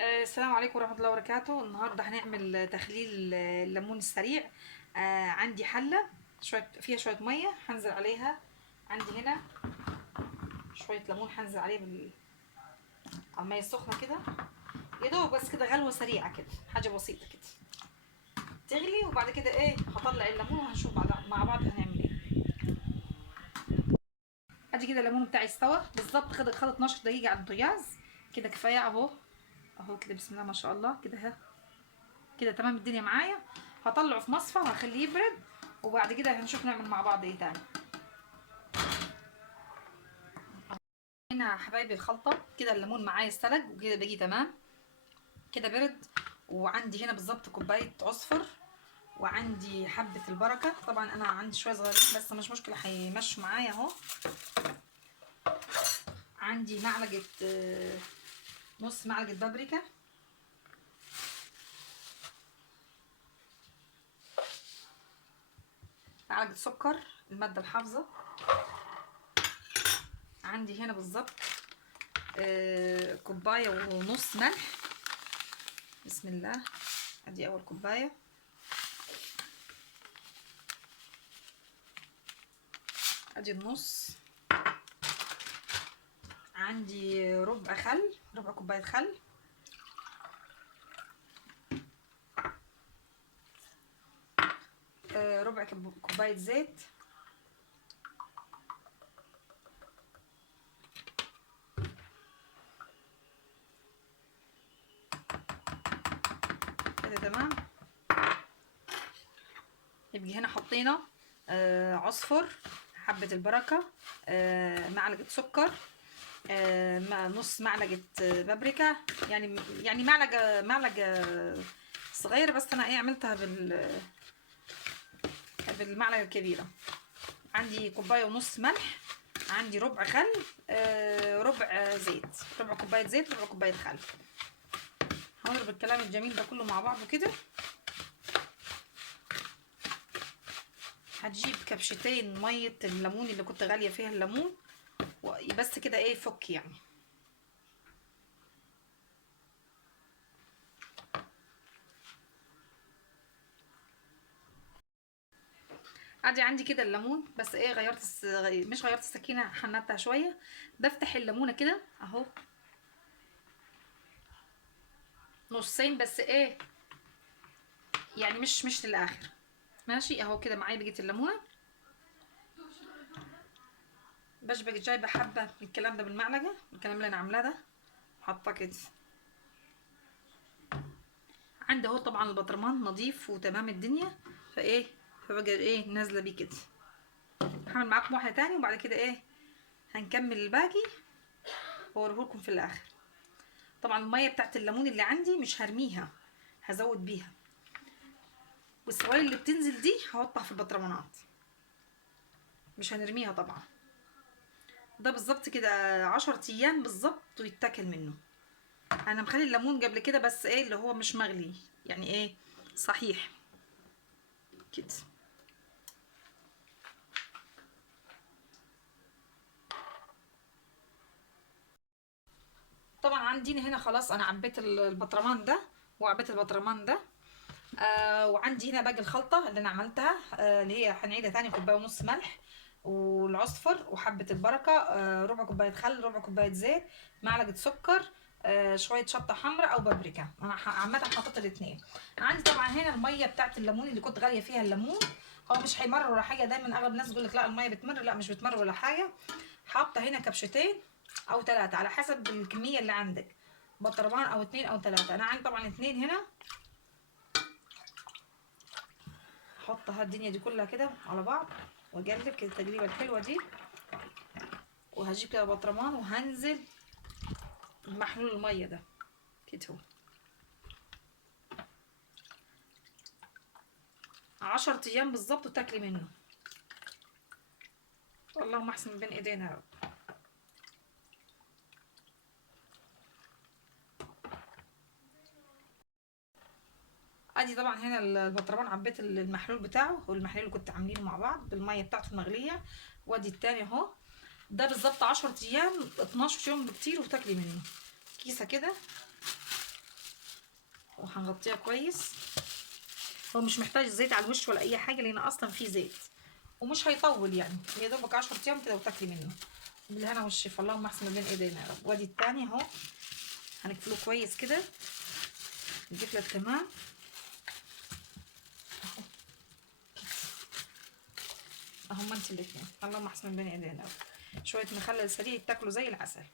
السلام عليكم ورحمة الله وبركاته. النهاردة هنعمل تخليل الليمون السريع. عندي حلة فيها شوية مية هنزل عليها. عندي هنا شوية ليمون هنزل عليه على المية السخنة كده، يا دوب بس كده غلوة سريعة كده، حاجة بسيطة كده تغلي. وبعد كده هطلع الليمون وهنشوف مع بعض هنعمل ايه. ادي كده الليمون بتاعي استوى بالظبط، خد 12 دقيقة على البوتاجاز كده، كفاية اهو. اهو كده بسم الله ما شاء الله كده اهي، كده تمام الدنيا معايا. هطلعه في مصفى وهخليه يبرد، وبعد كده هنشوف نعمل مع بعض ايه تاني. هنا يا حبايبي الخلطه كده، الليمون معايا استلج وكده بقي تمام كده برد. وعندي هنا بالظبط كوبايه عصفر، وعندي حبه البركه. طبعا انا عندي شويه صغيرين بس مش مشكله، هيمشوا معايا اهو. عندي معلقه نص معلقه بابريكا، معلقه سكر الماده الحافظه. عندي هنا بالظبط كوبايه ونص ملح. بسم الله، ادي اول كوبايه. ادي النص. عندي ربع خل، ربع كوبايه خل. ربع كوبايه زيت. كده تمام. يبقى هنا حطينا عصفر، حبه البركه، معلقه سكر، نص معلقه بابريكا، يعني معلقه صغيره، بس انا عملتها بالمعلقه الكبيره. عندي كوبايه ونص ملح، عندي ربع خل، ربع زيت، ربع كوبايه زيت، ربع كوبايه خل. هنضرب الكلام الجميل ده كله مع بعضه كده. هتجيب كبشتين ميه الليمون اللي كنت غاليه فيها الليمون، بس كده فك يعني. ادي عندي كده الليمون، بس مش غيرت السكينه، حنتها شويه. بفتح الليمونه كده اهو نصين بس، يعني مش للاخر. ماشي اهو كده معايا بقيت الليمونه. بقى جايبه حبه من الكلام ده بالمعلقه، الكلام اللي انا عاملاه ده حاطه كده. عندي اهو طبعا البطرمان نظيف وتمام الدنيا، فبقى نازله بيه كده. هعمل معاكم واحده تاني وبعد كده هنكمل الباقي واوريهولكم في الاخر. طبعا الميه بتاعت الليمون اللي عندي مش هرميها، هزود بيها، والسوائل اللي بتنزل دي هحطها في البطرمانات، مش هنرميها طبعا. ده بالظبط كده 10 ايام بالظبط ويتاكل منه. انا مخلي الليمون قبل كده بس اللي هو مش مغلي، يعني صحيح كده. طبعا عندي هنا خلاص انا عبيت البطرمان ده وعبيت البطرمان ده. وعندي هنا باقي الخلطه اللي انا عملتها، اللي هي هنعيدها تاني. كوبايه ونص ملح والعصفر وحبه البركه، ربع كوبايه خل، ربع كوبايه زيت، معلقه سكر، شويه شطه حمراء او بابريكا. انا عامه حطيت الاثنين. عندي طبعا هنا الميه بتاعت الليمون اللي كنت غاليه فيها الليمون. هو مش هيمر ولا حاجه، دايما اغلب الناس تقول لك لا الميه بتمر، لا مش بتمر ولا حاجه. حاطه هنا كبشتين او 3 على حسب الكميه اللي عندك، بطرمان او 2 او 3. انا عندي طبعا 2 هنا. احط الدنيا دي كلها كده على بعض واقلب كده التقليبه الحلوه دي، وهجيب كده بطرمان وهنزل بمحلول الميه ده كده اهو. 10 ايام بالظبط وتاكلي منه. اللهم احسن من بين ايدينا يا رب. ادي طبعا هنا البطرمان عبيت المحلول بتاعه، والمحلول اللي كنت عاملينه مع بعض بالميه بتاعته المغليه. وادي التاني اهو. ده بالظبط 10 ايام 12 يوم بكتير وتاكلي منه كيسه كده. وهنغطيها كويس. هو مش محتاج زيت على الوش ولا اي حاجه لان اصلا فيه زيت، ومش هيطول يعني، يا دوبك 10 ايام كده وتاكلي منه بالهنا والشفا. اللهم احسن ما بين ايدينا يا رب. وادي التاني اهو هنقفله كويس كده القفله تمام اهو اهو. ما انت الاتنين اللهم احسن ما بين ايدينا يا رب. شويه مخلل سريع تاكلوا زي العسل.